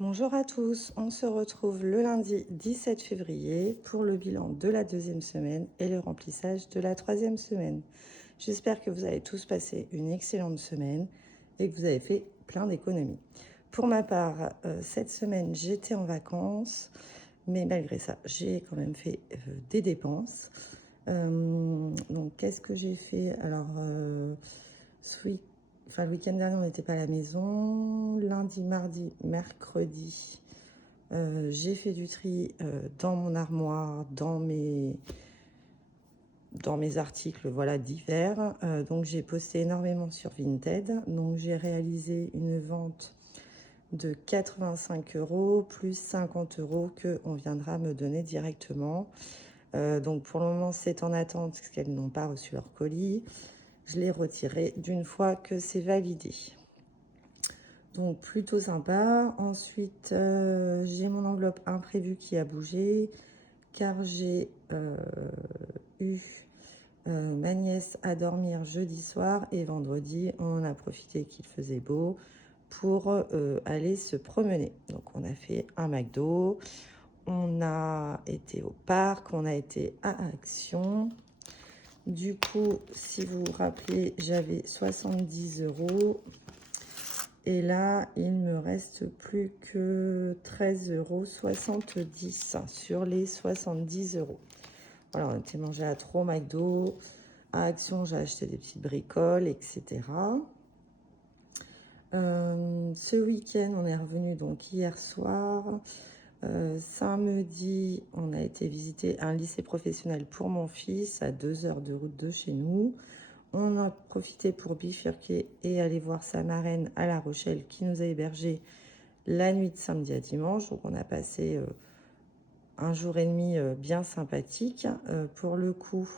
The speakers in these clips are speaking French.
Bonjour à tous, on se retrouve le lundi 17 février pour le bilan de la deuxième semaine et le remplissage de la troisième semaine. J'espère que vous avez tous passé une excellente semaine et que vous avez fait plein d'économies. Pour ma part, cette semaine, j'étais en vacances, mais malgré ça, j'ai quand même fait des dépenses. Donc, qu'est-ce que j'ai fait? Alors, le week-end dernier, on n'était pas à la maison. Lundi, mardi, mercredi, j'ai fait du tri dans mon armoire, dans mes articles, voilà, divers. Donc, j'ai posté énormément sur Vinted. Donc, j'ai réalisé une vente de 85 € plus 50 € qu'on viendra me donner directement. Donc, pour le moment, c'est en attente parce qu'elles n'ont pas reçu leur colis. Je l'ai retiré d'une fois que c'est validé. Donc plutôt sympa. Ensuite, j'ai mon enveloppe imprévue qui a bougé car j'ai eu ma nièce à dormir jeudi soir et vendredi, on a profité qu'il faisait beau pour aller se promener. Donc on a fait un McDo, on a été au parc, on a été à Action. Du coup, si vous vous rappelez, j'avais 70 €. Et là, il me reste plus que 13,70 € sur les 70 €. Voilà, on était mangé à trop McDo. À Action, j'ai acheté des petites bricoles, etc. Ce week-end, on est revenu donc hier soir. Samedi, on a été visiter un lycée professionnel pour mon fils à 2 heures de route de chez nous. On a profité pour bifurquer et aller voir sa marraine à La Rochelle qui nous a hébergés la nuit de samedi à dimanche. Donc on a passé un jour et demi bien sympathique. Pour le coup,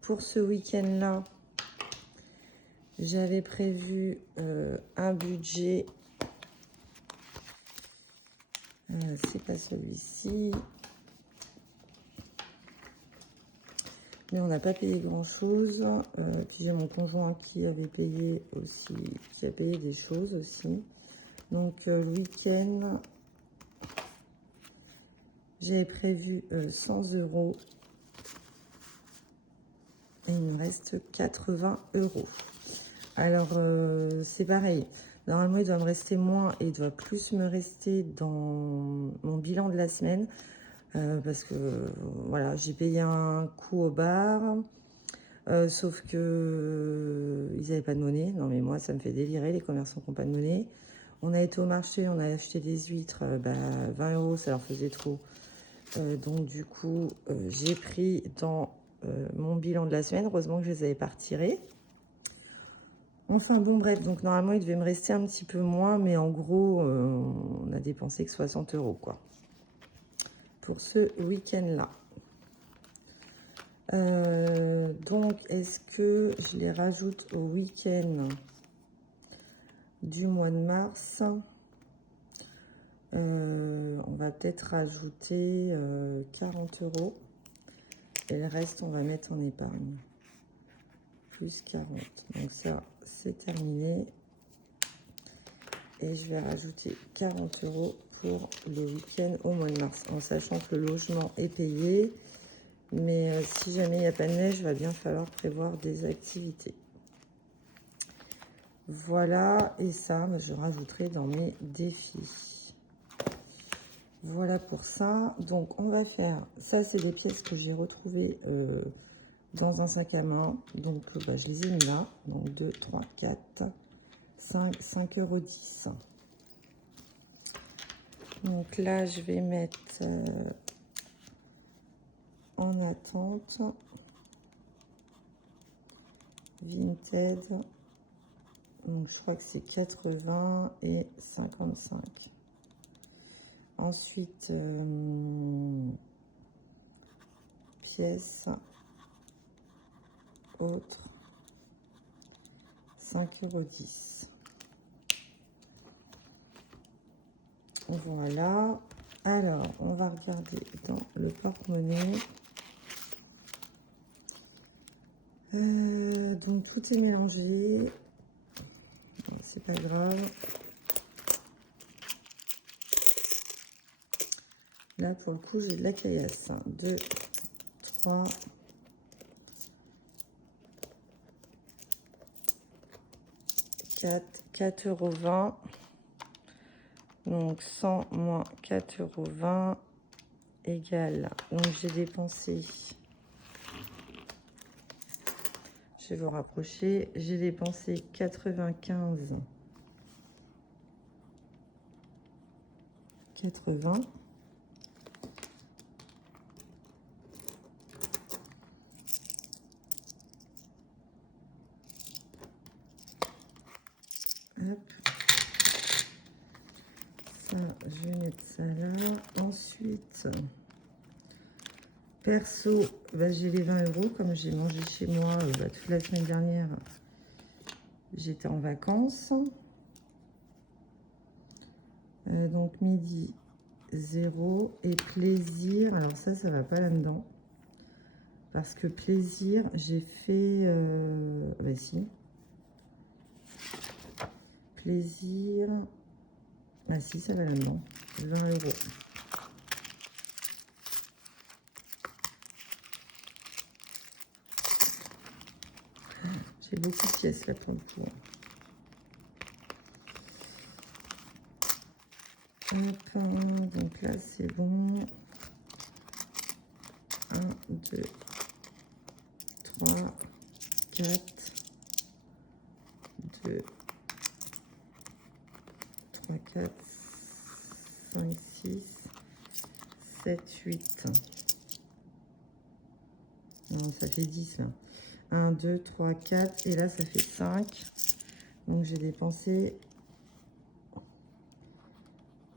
pour ce week-end-là, j'avais prévu un budget. C'est pas celui-ci. Mais on n'a pas payé grand-chose. Puis j'ai mon conjoint qui avait payé aussi, qui a payé des choses aussi. Donc le week-end, j'avais prévu 100 € et il me reste 80 €. Alors c'est pareil. Normalement, il doit me rester moins et il doit plus me rester dans mon bilan de la semaine. Parce que voilà, j'ai payé un coup au bar. Sauf que ils n'avaient pas de monnaie. Non mais moi, ça me fait délirer, les commerçants qui n'ont pas de monnaie. On a été au marché, on a acheté des huîtres. 20 €, ça leur faisait trop. Donc du coup, j'ai pris dans mon bilan de la semaine. Heureusement que je les avais pas retirés. Enfin bon, bref, donc normalement, il devait me rester un petit peu moins. Mais en gros, on a dépensé que 60 € quoi. Pour ce week-end-là. Donc, est-ce que je les rajoute au week-end du mois de mars? On va peut-être rajouter 40 € et le reste, on va mettre en épargne. Plus 40. Donc ça, c'est terminé. Et je vais rajouter 40 € pour le week-end au mois de mars, en sachant que le logement est payé. Mais si jamais il n'y a pas de neige, il va bien falloir prévoir des activités. Voilà, et ça, je rajouterai dans mes défis. Voilà pour ça. Donc, on va faire... Ça, c'est des pièces que j'ai retrouvées dans un sac à main. Donc, je les ai mis là. Donc, 2, 3, 4, 5, 5,10 €. Donc là, je vais mettre en attente Vinted. Donc, je crois que c'est 80 et 55. Ensuite, pièces autres, 5,10 €. Voilà. Alors, on va regarder dans le porte-monnaie. Donc, tout est mélangé. Bon, c'est pas grave. Là, pour le coup, j'ai de la caillasse. 1, 2, 3, 4, 4,20 €. Donc 100 moins 4,20 € égale. Donc j'ai dépensé, je vais vous rapprocher, j'ai dépensé 95, 80. Hop. Ça, je vais mettre ça là. Ensuite, perso, bah, j'ai les 20 € comme j'ai mangé chez moi toute la semaine dernière. J'étais en vacances. Donc midi 0 et plaisir. Alors ça va pas là-dedans. Parce que plaisir, j'ai fait... bah si. Plaisir... Ah si, ça va là-dedans. 20 €. J'ai beaucoup de pièces là pour le coup. Hop, donc là c'est bon. 1, 2, 3, 4, 2, 3, 4, 5, 6, 7, 8. Non, ça fait 10 là. 1, 2, 3, 4. Et là, ça fait 5. Donc, j'ai dépensé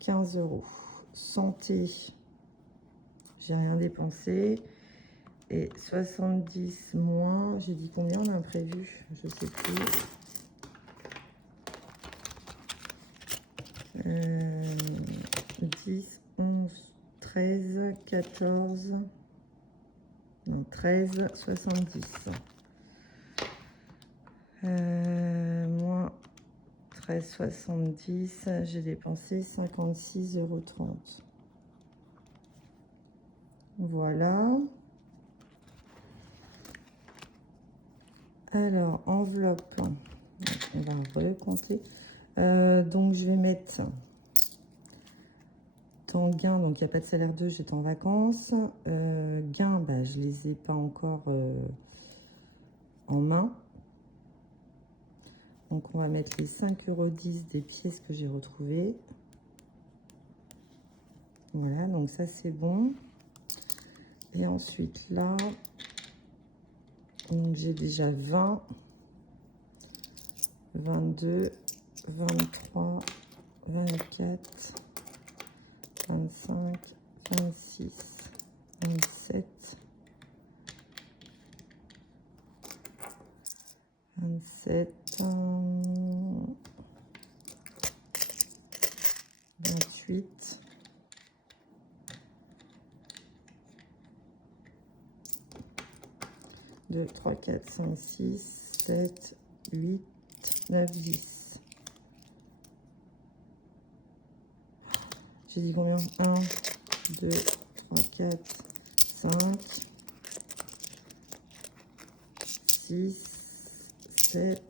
15 €. Santé, j'ai rien dépensé. Et 70 moins, j'ai dit combien on a prévu? Je sais plus. 10, 11, 13, 14, non 13, 70. Moins 13, 70, j'ai dépensé 56,30 €. Voilà. Alors, enveloppe, on va recompter. Donc, je vais mettre dans gain, donc il n'y a pas de salaire 2, j'étais en vacances. Gain, bah, je les ai pas encore en main. Donc, on va mettre les 5,10 € des pièces que j'ai retrouvées. Voilà, donc ça, c'est bon. Et ensuite, là, donc j'ai déjà 20, 22, 23, 24, 25, 26, 27, 27, 28, 2, 3, 4, 5, 6, 7, 8, 9, 10. J'ai dit combien? 1, 2, 3, 4, 5, 6, 7,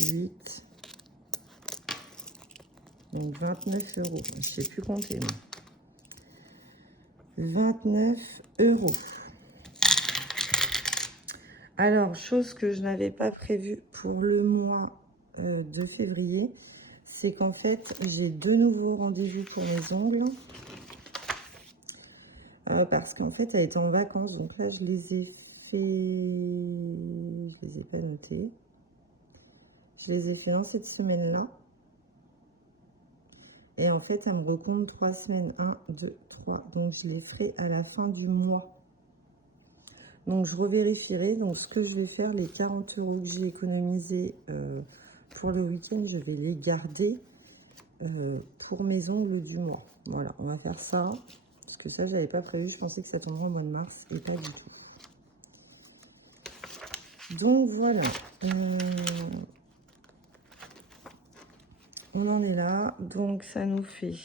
8. Donc 29 €. Je ne sais plus compter. Moi. 29 €. Alors, chose que je n'avais pas prévue pour le mois de février, c'est qu'en fait, j'ai 2 nouveaux rendez-vous pour mes ongles. Parce qu'en fait, elle était en vacances. Donc là, je les ai fait... Je les ai pas notés. Je les ai fait dans cette semaine-là. Et en fait, elle me recompte 3 semaines. 1, 2, 3. Donc, je les ferai à la fin du mois. Donc, je revérifierai. Donc, ce que je vais faire, les 40 € que j'ai économisés pour le week-end, je vais les garder pour mes ongles du mois. Voilà, on va faire ça. Parce que ça, je n'avais pas prévu. Je pensais que ça tomberait au mois de mars et pas du tout. Donc, voilà. On en est là. Donc, ça nous fait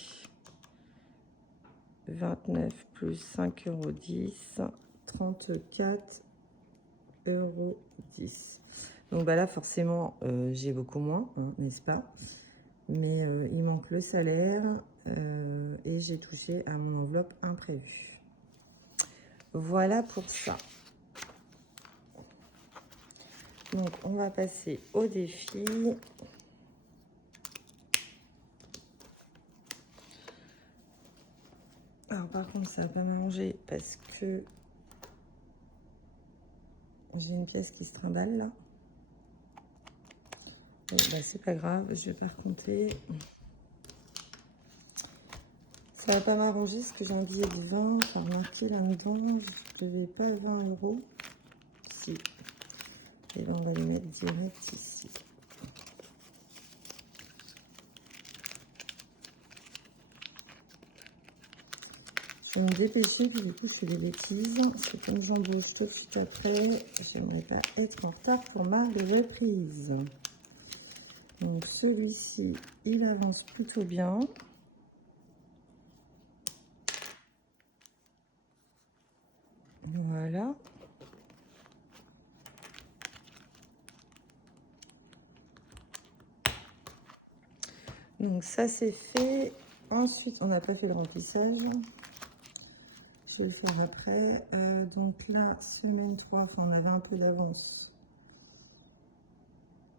29 plus 5,10 €, 34,10 €. Donc bah là, forcément, j'ai beaucoup moins, hein, n'est-ce pas? Mais il manque le salaire et j'ai touché à mon enveloppe imprévue. Voilà pour ça. Donc, on va passer au défi. Alors, par contre, ça va pas m'arranger parce que j'ai une pièce qui se trimballe là. Bon, bah, c'est pas grave, je vais pas recompter. Ça va pas m'arranger parce que j'ai un billet de 20. Enfin, remarquez là-dedans, je devais pas 20 €. Si. Et là, on va les mettre direct ici. Je vais me dépêcher, puis du coup, je fais des bêtises. C'est comme j'embauche tout de suite après. J'aimerais pas être en retard pour ma reprise. Donc, celui-ci, il avance plutôt bien. Voilà. Donc, ça, c'est fait. Ensuite, on n'a pas fait le remplissage. Je vais le faire après. Donc là, semaine 3, enfin, on avait un peu d'avance.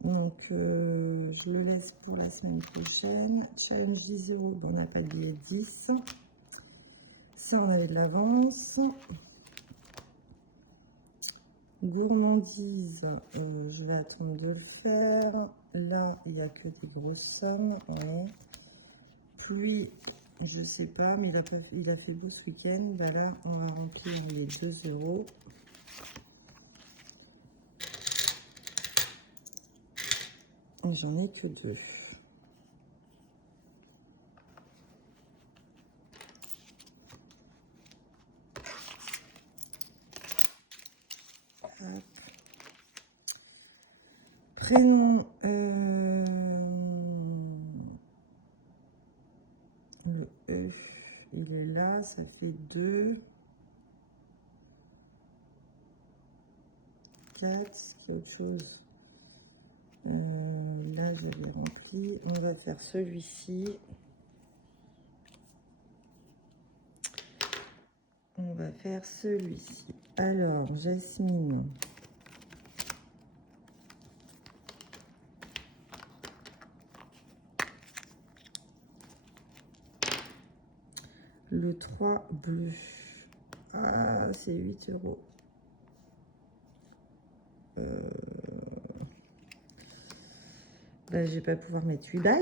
Donc, je le laisse pour la semaine prochaine. Challenge 10 €, bon, on n'a pas de billet 10. Ça, on avait de l'avance. Gourmandise, je vais attendre de le faire. Là, il n'y a que des grosses sommes. Ouais. Pluie, je sais pas, mais il a fait beau ce week-end. Bah là, on va remplir les 2 €. J'en ai que 2. Hop. Prénom, le E, il est là, ça fait 2. 4, est-ce qu'il y a autre chose? Là, j'avais rempli. On va faire celui-ci. On va faire celui-ci. Alors, Jasmine. Le 3 bleu. Ah, c'est 8 €. Bah, je vais pas pouvoir mettre 8 balles.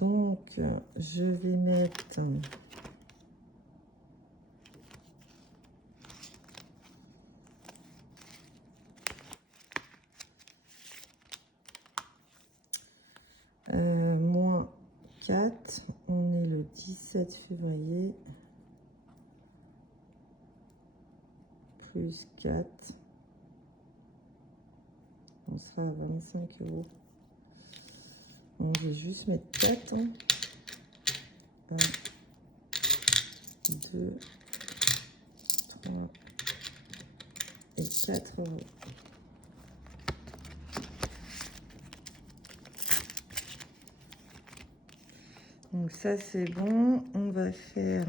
Donc, je vais mettre... moins 4, on est le 17 février, plus 4, on sera à 25 €. On va juste mettre 4, hein. 1, 2, 3 et 4 €. Donc ça c'est bon, on va faire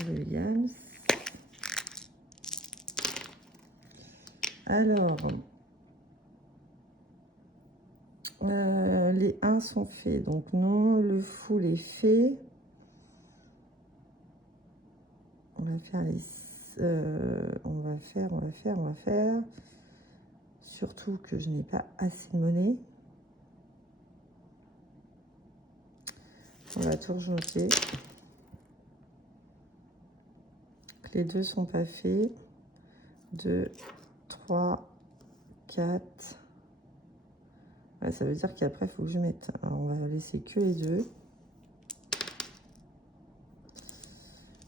le Yams. Alors, les 1 sont faits, donc non, le full est fait. On va faire les... on va faire. Surtout que je n'ai pas assez de monnaie. On va tout rejouer. Les 2 sont pas faits. 2, 3, 4. Ouais, ça veut dire qu'après, il faut que je mette. Alors, on va laisser que les 2.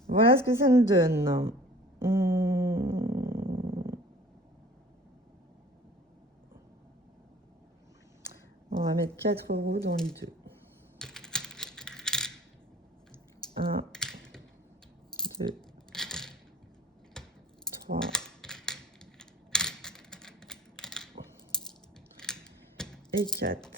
Voilà ce que ça nous donne. On va mettre 4 € dans les deux. 1, 2, 3, et 4.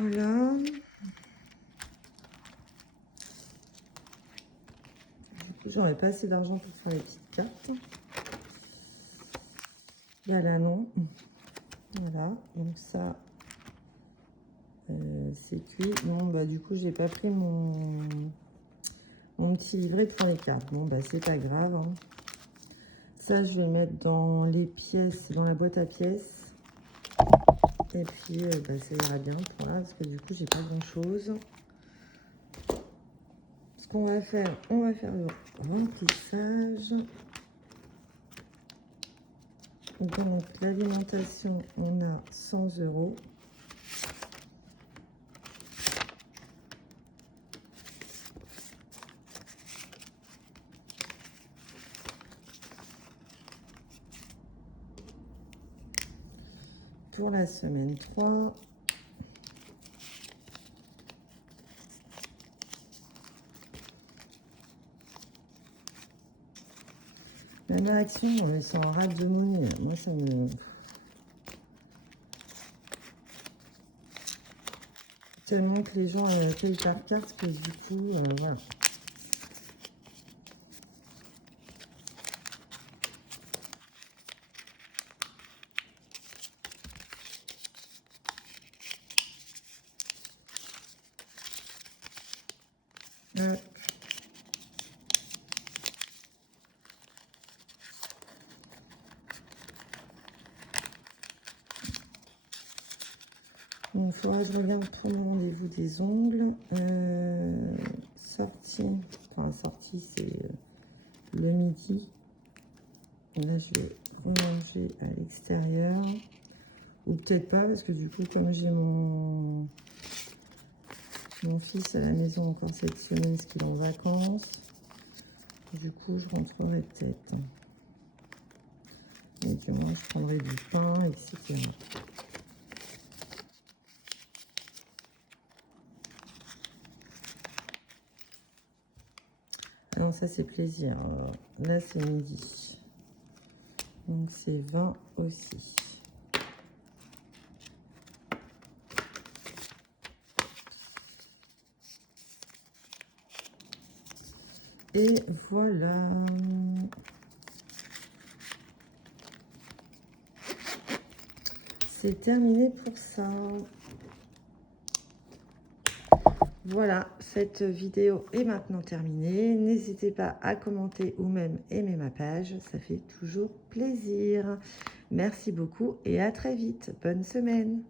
Voilà. Du coup, j'aurais pas assez d'argent pour faire les petites cartes. Là, là, non. Voilà. Donc ça, c'est cuit. Bon, bah du coup, j'ai pas pris mon petit livret pour les cartes. Bon, bah c'est pas grave. Hein. Ça, je vais mettre dans les pièces, dans la boîte à pièces. Et puis, bah, ça ira bien pour là, parce que du coup, j'ai pas grand-chose. Ce qu'on va faire, on va faire le remplissage. Donc, l'alimentation, on a 100 €. Pour la semaine 3. Même réaction, ils sont en rate de monnaie. Moi, ça me... Tellement que les gens payent par carte que du coup, voilà. Il faudra que je regarde pour mon rendez-vous des ongles. Sortie. Enfin, sortie, c'est le midi. Là, je vais remanger à l'extérieur. Ou peut-être pas, parce que du coup, comme j'ai mon fils à la maison encore cette semaine, parce qu'il est en vacances, du coup, je rentrerai peut-être. Et que moi, je prendrai du pain, etc. Alors ça, c'est plaisir. Là, c'est midi. Donc, c'est 20 aussi. Et voilà. C'est terminé pour ça. Voilà, cette vidéo est maintenant terminée. N'hésitez pas à commenter ou même aimer ma page. Ça fait toujours plaisir. Merci beaucoup et à très vite. Bonne semaine.